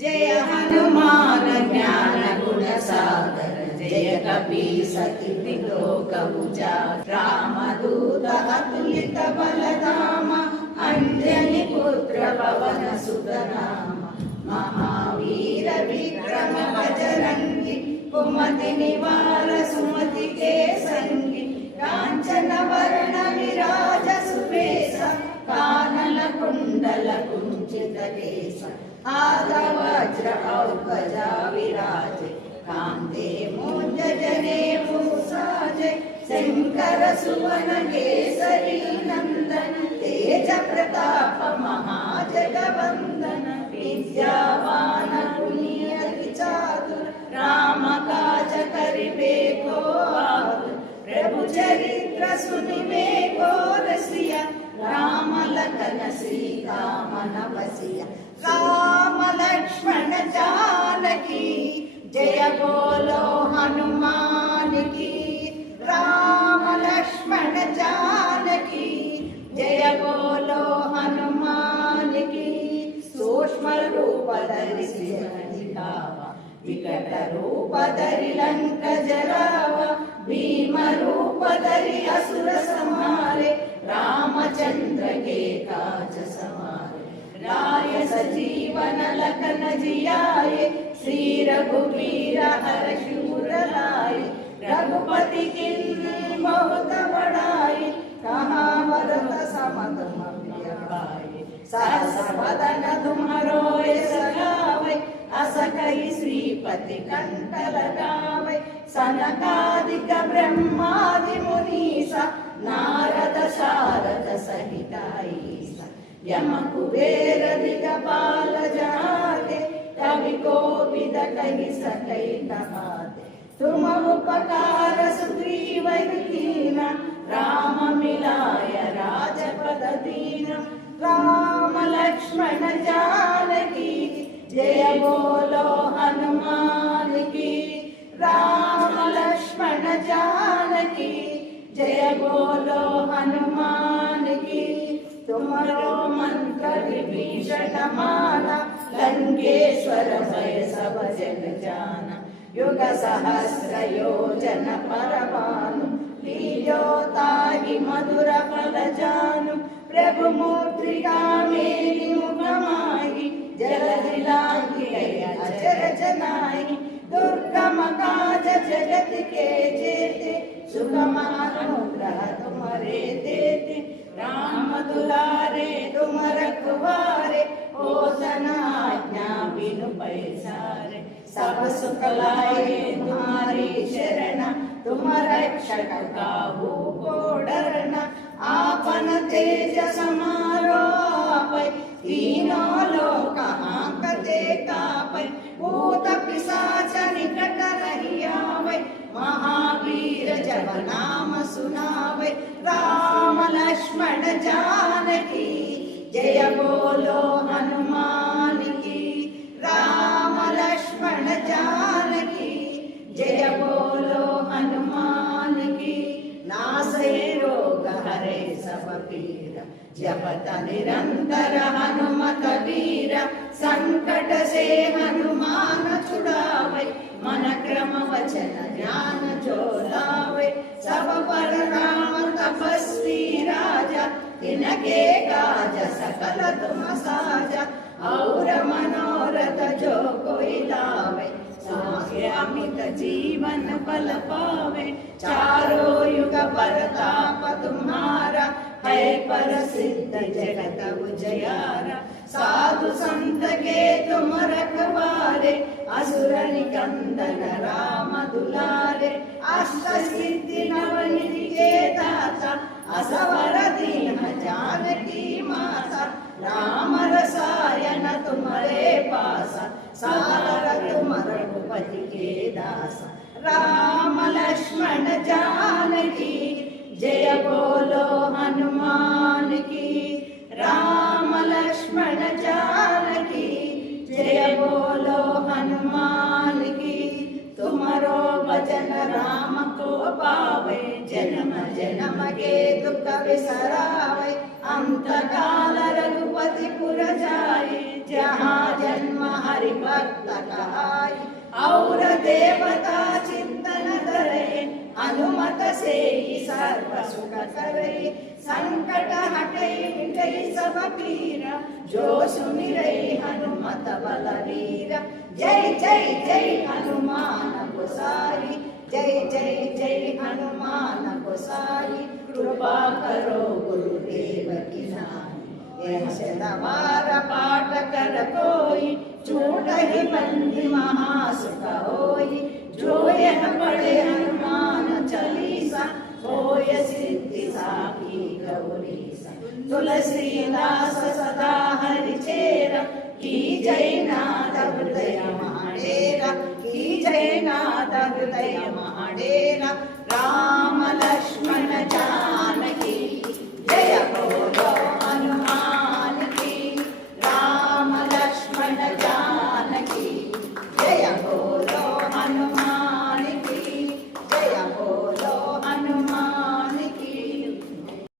जय हनुमान ज्ञान गुण सागर, जय कपीस तिहुँ लोक उजागर। रामदूत अतुलित बल धामा, अंजनी पुत्र पवन सुत नामा। महावीर विक्रम बजरंगी, कुमति निवार सुमति के संगी। कांचन वर्ण विराज सुबेसा, कानन कुंडल कुंचित केसा। हाथ वज्र औपजा विराजे, कांते मूंज जनेऊ साजे। शंकर सुवन केसरी नंदन, तेज प्रताप महाजगवंदन। विद्यावान गुणी अति चातुर, राम काज करिबे को आतुर। प्रभु चरित्र सुनिबे को रसिया, राम लखन सीता मन बसिया। राम लक्ष्मण जानकी, जय बोलो हनुमान की। राम लक्ष्मण जानकी, जय बोलो हनुमान की। सूक्ष्म रूप धरि सियहि दिखावा, विकट रूप धरि लंक जरावा। भीम रूप धरि असुर संहारे, रामचंद्र के काज सवारे। राय सजीवन लखन जियाए, श्री रघुवीर हर्षि उर लाए। रघुपति किन्नी बहुत बड़ाई, कहाँ वरद सम तुम प्रिय भाई। सहस वदन तुम्हरो यश गावै, अस कहि श्रीपति कंठ लगावै। सनकादिक ब्रह्मादि मुनीसा, नारद शारद सहित अहीसा। यम कुबेर दिगपाल जहाते, कवि कोविद कहि सकै कहाते। तुम उपकार सुग्रीवहि कीना, राम मिलाय राजपद दीना। राम लक्ष्मण जानकी, जय बोलो हनुमान की। राम लक्ष्मण जानकी, जय बोलो हनुमान की। तुम्हारो मंत्र विभीषण माना, लंकेश्वर भय सब जग जाना। युग सहस्र योजन पर भानु, लील्यो ताहि मधुर फल जानु। प्रभु मुद्रिका मेलि मुख माहि, जलधि लांघि अचर जनाहि। दुर्गम काज जगत के जेते, सुगम अनुग्रह तुम्हारे देते। राम दुलारे तुम रखवारे, होत न आज्ञा बिनु पैसारे। सब सुख लाए तुम्हारी शरण, तुम रक्षक काहू को डरना। आपन तेज समारो आपै, तीनों लोक हांकते कापै। भूत पिशाच निकट नहीं आवै, महावीर जब नाम सुनावै। राम लक्ष्मण जानकी, जय बोलो हनुमान की। राम लक्ष्मण जानकी, जय बोलो हनुमान की। नासै रोग हरे सब पीरा, जपत निरंतर हनुमत वीरा। संकट से हनुमान छुड़ावे, मन क्रम वचन ध्यान जो लावे। सब पर राम तपस्वी राजा, तिनके काज सकल तुम साजा। और मनोरथ जो कोई लावे, सोए अमित जीवन फल पावे। चारों युग परताप तुम्हारा, है प्रसिद्ध जगत उजियारा। साधु संत के तुम रखवारे, असुर निकंदन राम दुलारे। अष्ट सिद्धि नवनिधि के दाता, असवर दीन जानकी माता। राम रसायन तुम्हारे पासा, सादर तुम रघुपति के दासा। राम लक्ष्मण जानकी, जय बोलो हनुमान की। राम लक्ष्मण जानकी, जय बोलो हनुमान की। तुम्हारो भजन राम को पावे, जन्म जन्म के दुख बिसरावे। अंत काल रघुपति पुर जाए, जहाँ जन्म हरि सहाय भक्त कहाय और देवता चिंतन करे हनुमत से सर्व सुख करे संकट हटे मिटै सब पीर जो सुमिरै हनुमत बलवीर जय जय जय हनुमान गोसाई जय जय जय हनुमान गोसाई कृपा करो गुरुदेव की नाई यह शतवार पाठ कर कोई छूटहि बंदी महासुख होई जो यह पढ़े हनुमान चालीसा होय सिद्धि साखी गौरीसा तुलसीदास सदा हरि चेरा की जय नाथ हृदय महाडेरा की जय नाथ हृदय महाडेरा राम लक्ष्मण जानकी जय बोलो